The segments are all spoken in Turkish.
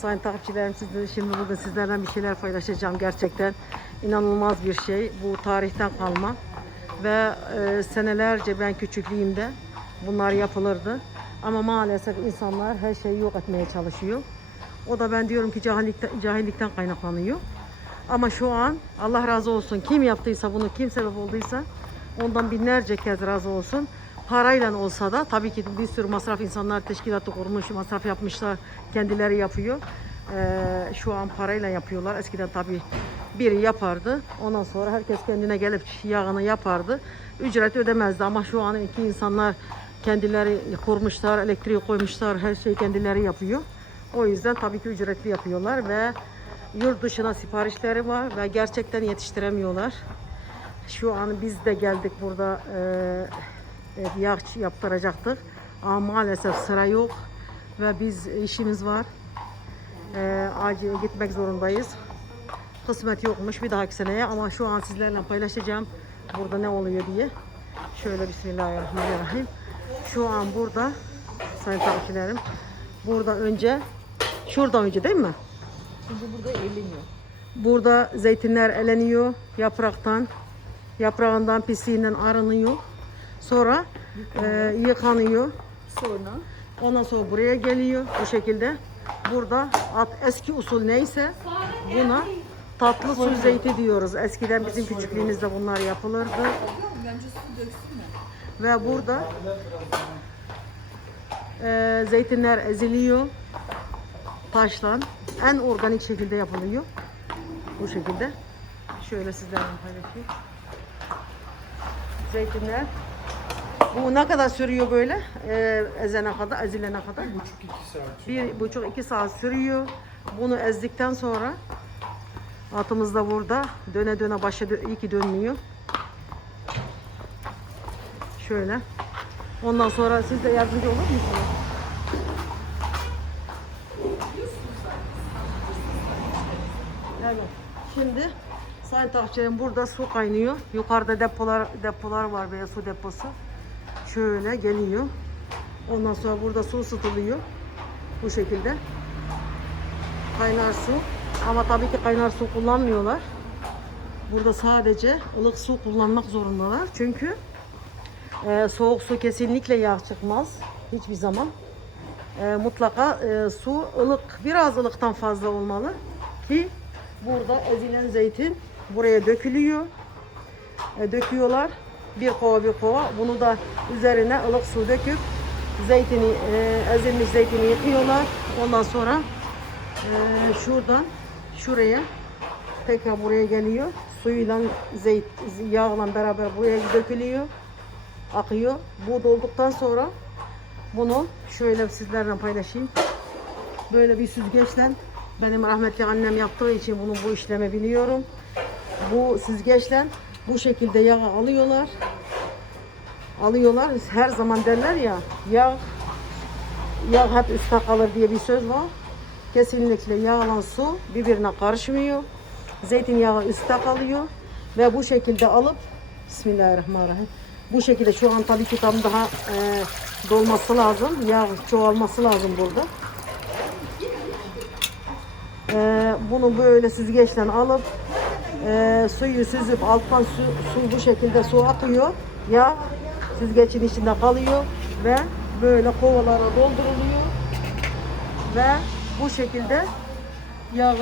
Sayın takipçilerim sizle şimdi bugün sizlerden bir şeyler paylaşacağım. Gerçekten inanılmaz bir şey. Bu tarihten kalma. Ve e, senelerce ben küçüklüğümde bunlar yapılırdı. Ama maalesef insanlar her şeyi yok etmeye çalışıyor. O da ben diyorum ki cahillikten, cahillikten kaynaklanıyor. Ama şu an Allah razı olsun kim yaptıysa bunu kim sebep olduysa ondan binlerce kez razı olsun. Parayla olsa da tabii ki bir sürü masraf insanlar teşkilatı kurmuş, masraf yapmışlar, kendileri yapıyor. Ee, şu an parayla yapıyorlar. Eskiden tabii biri yapardı. Ondan sonra herkes kendine gelip yağını yapardı. Ücret ödemezdi ama şu an iki insanlar kendileri kurmuşlar, elektriği koymuşlar, her şeyi kendileri yapıyor. O yüzden tabii ki ücretli yapıyorlar ve yurt dışına siparişleri var ve gerçekten yetiştiremiyorlar. Şu an biz de geldik burada e, e, yağ yaptıracaktık ama maalesef sıra yok ve biz işimiz var. E, acil gitmek zorundayız. Kısmet yokmuş bir dahaki seneye ama şu an sizlerle paylaşacağım burada ne oluyor diye. Şöyle Bismillahirrahmanirrahim. Şu an burada sayın takipçilerim. Burada önce şurada önce değil mi? Şimdi burada eğleniyor. Burada zeytinler eleniyor yapraktan, yaprağından pisliğinden arınıyor. Sonra e, yıkanıyor. Sonra Ondan sonra buraya geliyor bu şekilde. Burada at, eski usul neyse buna tatlı su zeyti diyoruz. Eskiden bizim küçüklüğümüzde bunlar yapılırdı. Ve burada e, zeytinler eziliyor. Taşlan. En organik şekilde yapılıyor. Bu şekilde. Şöyle sizlerle paylaşayım. Zeytinler. Bu ne kadar sürüyor böyle? E, ezene kadar, ezilene kadar? buçuk iki saat. Bir buçuk iki saat sürüyor. Bunu ezdikten sonra atımız da burada. Döne döne başa dö- iyi ki dönmüyor. Şöyle. Ondan sonra siz de yardımcı olur musunuz? Evet. Şimdi Sayın Takçı'nın burada su kaynıyor. Yukarıda depolar depolar var veya su deposu. Şöyle geliyor. Ondan sonra burada su ısıtılıyor. Bu şekilde. Kaynar su. Ama tabii ki kaynar su kullanmıyorlar. Burada sadece ılık su kullanmak zorundalar. Çünkü e, soğuk su kesinlikle yağ çıkmaz. Hiçbir zaman. E, mutlaka e, su ılık, biraz ılıktan fazla olmalı ki burada ezilen zeytin buraya dökülüyor. E, döküyorlar. Bir kova bir kova. Bunu da üzerine ılık su döküp zeytini, e, ezilmiş zeytini yıkıyorlar. Ondan sonra e, şuradan şuraya tekrar buraya geliyor. Suyuyla zeyt, yağla beraber buraya dökülüyor. Akıyor. Bu dolduktan sonra bunu şöyle sizlerle paylaşayım. Böyle bir süzgeçten benim rahmetli annem yaptığı için bunu bu işlemi biliyorum. Bu süzgeçten bu şekilde yağı alıyorlar. Alıyorlar. Her zaman derler ya yağ yağ hep üstte kalır diye bir söz var. Kesinlikle yağla su birbirine karışmıyor. Zeytinyağı üstte kalıyor ve bu şekilde alıp Bismillahirrahmanirrahim. Bu şekilde şu an tabii ki tam daha e, dolması lazım. Yağ çoğalması lazım burada. E, bunu böyle süzgeçten alıp e, suyu süzüp alttan su, su bu şekilde su akıyor. Yağ süzgecin içinde kalıyor ve böyle kovalara dolduruluyor. Ve bu şekilde yağı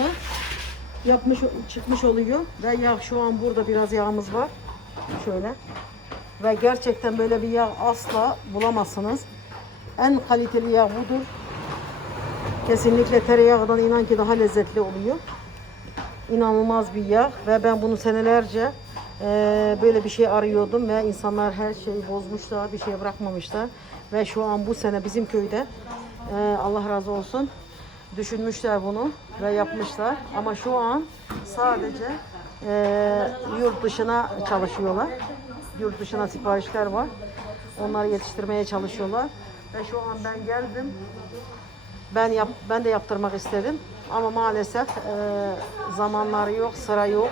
yapmış çıkmış oluyor. Ve yağ şu an burada biraz yağımız var. Şöyle. Ve gerçekten böyle bir yağ asla bulamazsınız. En kaliteli yağ budur. Kesinlikle tereyağından inan ki daha lezzetli oluyor inanılmaz bir yağ ve ben bunu senelerce eee, böyle bir şey arıyordum ve insanlar her şeyi bozmuşlar, bir şey bırakmamışlar ve şu an bu sene bizim köyde eee, Allah razı olsun düşünmüşler bunu ve yapmışlar ama şu an sadece eee, yurt dışına çalışıyorlar. Yurt dışına siparişler var. Onları yetiştirmeye çalışıyorlar. Ve şu an ben geldim. Ben yap, ben de yaptırmak istedim ama maalesef e, zamanları yok, sıra yok.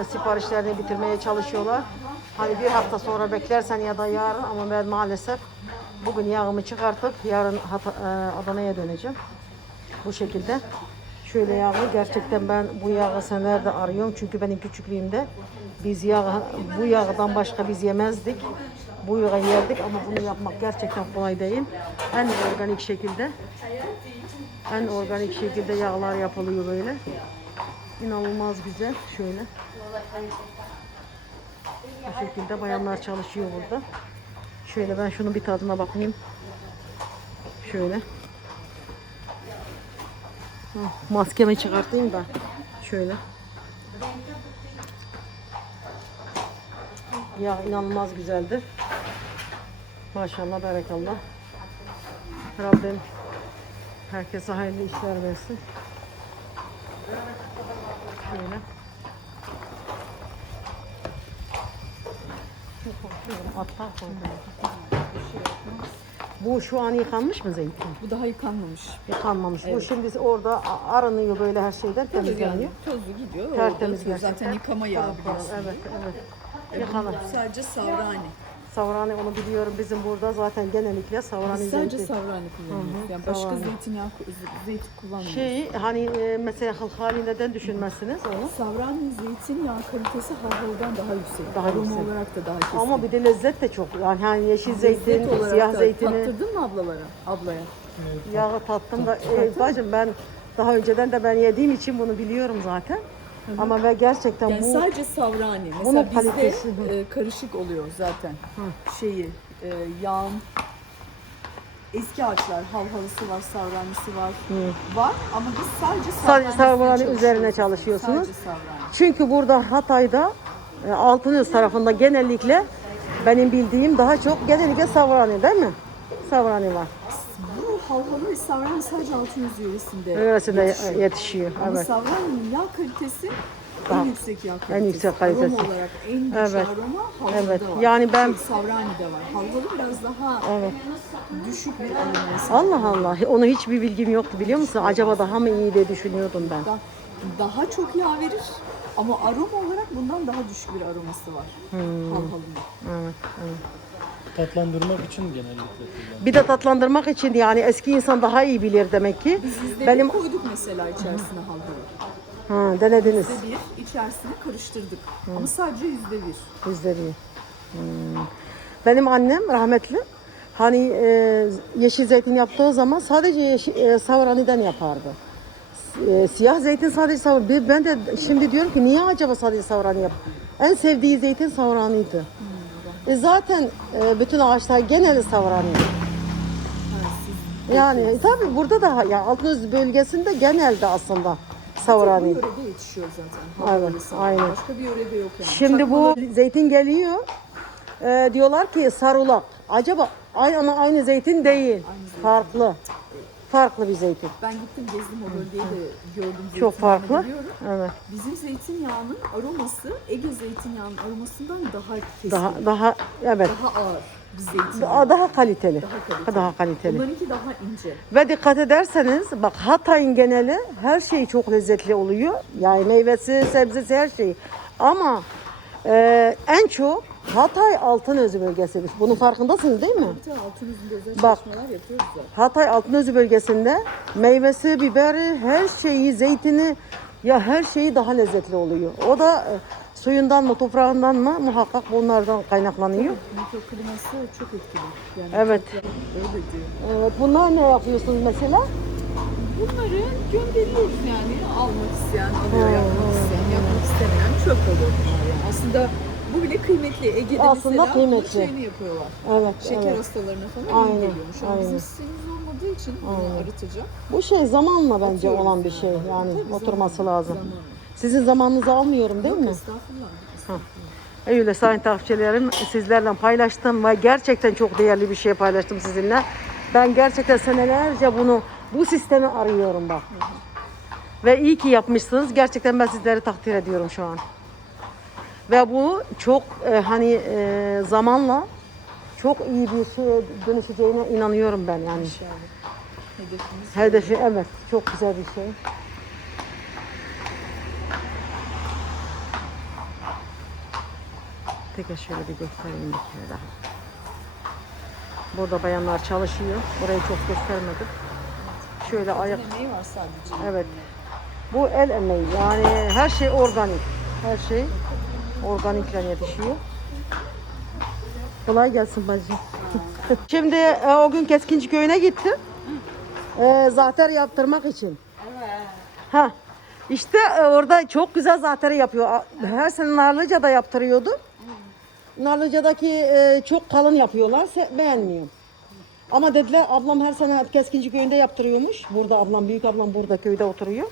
E, siparişlerini bitirmeye çalışıyorlar. Hani bir hafta sonra beklersen ya da yarın ama ben maalesef bugün yağımı çıkartıp yarın e, Adana'ya döneceğim. Bu şekilde. Şöyle yağı gerçekten ben bu yağı senelerde arıyorum. Çünkü benim küçüklüğümde biz yağı, bu yağdan başka biz yemezdik. Bu yağı yerdik ama bunu yapmak gerçekten kolay değil. En organik şekilde en organik şekilde yağlar yapılıyor böyle. İnanılmaz güzel. Şöyle. Bu şekilde bayanlar çalışıyor burada. Şöyle ben şunun bir tadına bakayım. Şöyle. Maskemi çıkartayım da. Şöyle. Ya inanılmaz güzeldir. Maşallah, berekallah. Rabbim herkese hayırlı işler versin. Şöyle. Korkuyorum. Bu şu an yıkanmış mı zeytin? Bu daha yıkanmamış. Yıkanmamış. Bu şimdi orada aranıyor böyle her şeyden temizleniyor. Yani tozu gidiyor. Tertemiz orada gerçekten. Zaten yıkama yağı biliyorsun. Evet, evet. E, Yıkanır. Sadece savrani. Savrani onu biliyorum. Bizim burada zaten genellikle savrani Biz sadece zeytin. savrani kullanıyoruz. Hı hı, Yani başka savrani. zeytinyağı, zeytin kullanmıyoruz. Şey hani e, mesela halhali neden düşünmezsiniz onu? Savrani zeytinyağı kalitesi halhalıdan daha yüksek. Daha Aroma yüksek. olarak da daha kesin. Ama bir de lezzet de çok. Yani hani yeşil Lezzet zeytin, siyah da zeytini, Tattırdın mı ablalara? Ablaya. yağı tattım da. E, bacım ben daha önceden de ben yediğim için bunu biliyorum zaten. Ama ve gerçekten Yani bu sadece savrani. Bunun Mesela bizde kalitesi, hı. e, karışık oluyor zaten. Şeyi, e, yağın eski ağaçlar, halhalısı var, savranisi var. Var ama biz sadece Sadece savranisine savrani üzerine çalışıyorsunuz. Sadece savrani. Çünkü burada Hatay'da e, Altınöz tarafında genellikle benim bildiğim daha çok genellikle savrani değil mi? Savrani var. Halhalı ve savrani sadece Altınöz yöresinde Öylesine yetişiyor. yetişiyor. Ama Evet. savraninin yağ kalitesi en yüksek yağ kalitesi. yüksek kalitesi. Aroma olarak en güçlü Evet. aroma halhalıda Evet. var. Yani ben- Şey, savrani'de var. Halhalı biraz daha Evet. düşük bir aroması. Allah Allah. Onu hiçbir bilgim yoktu biliyor musun? Acaba daha mı iyi diye düşünüyordum ben. Da- daha çok yağ verir ama aroma olarak bundan daha düşük bir aroması var. Hmm. Halhalının. Evet, evet. Tatlandırmak için genellikle kullanılıyor. Bir de tatlandırmak için yani eski insan daha iyi bilir demek ki. Biz yüzde Benim koyduk mesela içerisine halhalı. ha, denediniz. Yüzde bir içerisine karıştırdık. Ama sadece yüzde bir. Yüzde bir. Hmm. Benim annem rahmetli hani e, yeşil zeytin yaptığı zaman sadece yeşil, e, savraniden yapardı. E, siyah zeytin sadece savrani. Ben de şimdi diyorum ki niye acaba sadece savrani yap? En sevdiği zeytin savraniydi. E, zaten e, bütün ağaçlar geneli siz Yani tabii burada da ya Altınöz bölgesinde genelde aslında bu savrani. yörede yetişiyor zaten. Evet, aynen. Başka bir yörede yok yani. Şimdi bu zeytin geliyor. Ee, diyorlar ki sarulak. Acaba aynı aynı zeytin değil. Farklı. Farklı bir zeytin. Ben gittim gezdim o bölgeyi de gördüm. Çok zeytinyağını farklı. biliyorum. Evet. Bizim zeytinyağının aroması Ege zeytinyağının aromasından daha kesin. Daha daha evet. daha ağır bir zeytinyağı. Daha, daha kaliteli. Daha kaliteli. Daha kaliteli. Onlarınki daha ince. Ve dikkat ederseniz bak Hatay'ın geneli her şey çok lezzetli oluyor. Yani meyvesi, sebzesi her şey. Ama e, en çok Hatay Altınözü bölgesidir. Bunun farkındasınız değil mi? Bir tane altın yüzünde özel Bak. çalışmalar yapıyoruz da. Hatay Altınözü bölgesinde meyvesi, biberi, her şeyi, zeytini ya her şeyi daha lezzetli oluyor. O da e, suyundan mı, toprağından mı muhakkak bunlardan kaynaklanıyor. Mikrokliması çok etkili. Yani Evet. Öyle diyor. Evet, bunlar ne yapıyorsunuz mesela? Bunları gönderiyoruz yani almak isteyen alıyor, yapmak isteyen, yapmak istemeyen çöp oluyor bunlar yani. Aslında bu bile kıymetli. Ege'de Aslında mesela kıymetli. bunun şeyini yapıyorlar. Evet, Şeker evet. hastalarına falan Aynen, iyi geliyor. Şu an aynen. bizim sistemimiz olmadığı için bunu arıtacağım. Bu şey zamanla bence Atıyoruz olan bir şey. Yani Tabii oturması zaman- lazım. zamanla. Sizin zamanınızı almıyorum değil mi? Estağfurullah. Öyle sayın takipçilerim sizlerle paylaştım ve gerçekten çok değerli bir şey paylaştım sizinle. Ben gerçekten senelerce bunu bu sistemi arıyorum bak. Ve iyi ki yapmışsınız. Gerçekten ben sizleri takdir ediyorum şu an. Ve bu çok e, hani e, zamanla çok iyi bir şey dönüşeceğine inanıyorum ben yani. İnşallah. Hedefimiz Hedefi evet çok güzel bir şey. Tekrar şöyle bir göstereyim bir kere daha. Burada bayanlar çalışıyor. Orayı çok göstermedim. Şöyle ayak. Emeği var sadece. Evet. Bu el emeği. Yani her şey organik. Her şey organikle yetişiyor. Kolay gelsin bacım. Şimdi e, o gün Keskinci köyüne gittim. E, zahter yaptırmak için. Ha. İşte e, orada çok güzel zahteri yapıyor. A- Her sene Narlıca'da yaptırıyordu. Narlıca'daki e, çok kalın yapıyorlar. Se- beğenmiyorum. Ama dediler ablam her sene Keskinci köyünde yaptırıyormuş. Burada ablam, büyük ablam burada köyde oturuyor.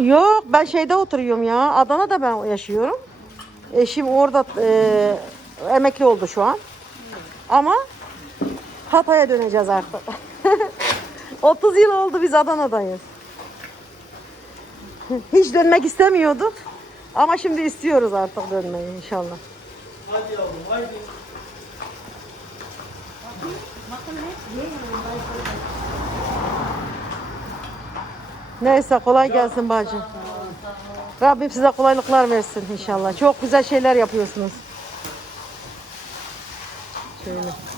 Yok ben şeyde oturuyorum ya. Adana'da ben yaşıyorum. Eşim orada e, emekli oldu şu an. Ama Hatay'a döneceğiz artık. 30 yıl oldu biz Adana'dayız. Hiç dönmek istemiyorduk. Ama şimdi istiyoruz artık dönmeyi inşallah. Hadi yavrum haydi. Neyse kolay gelsin bacım. Rabbim size kolaylıklar versin inşallah. Çok güzel şeyler yapıyorsunuz. Şöyle.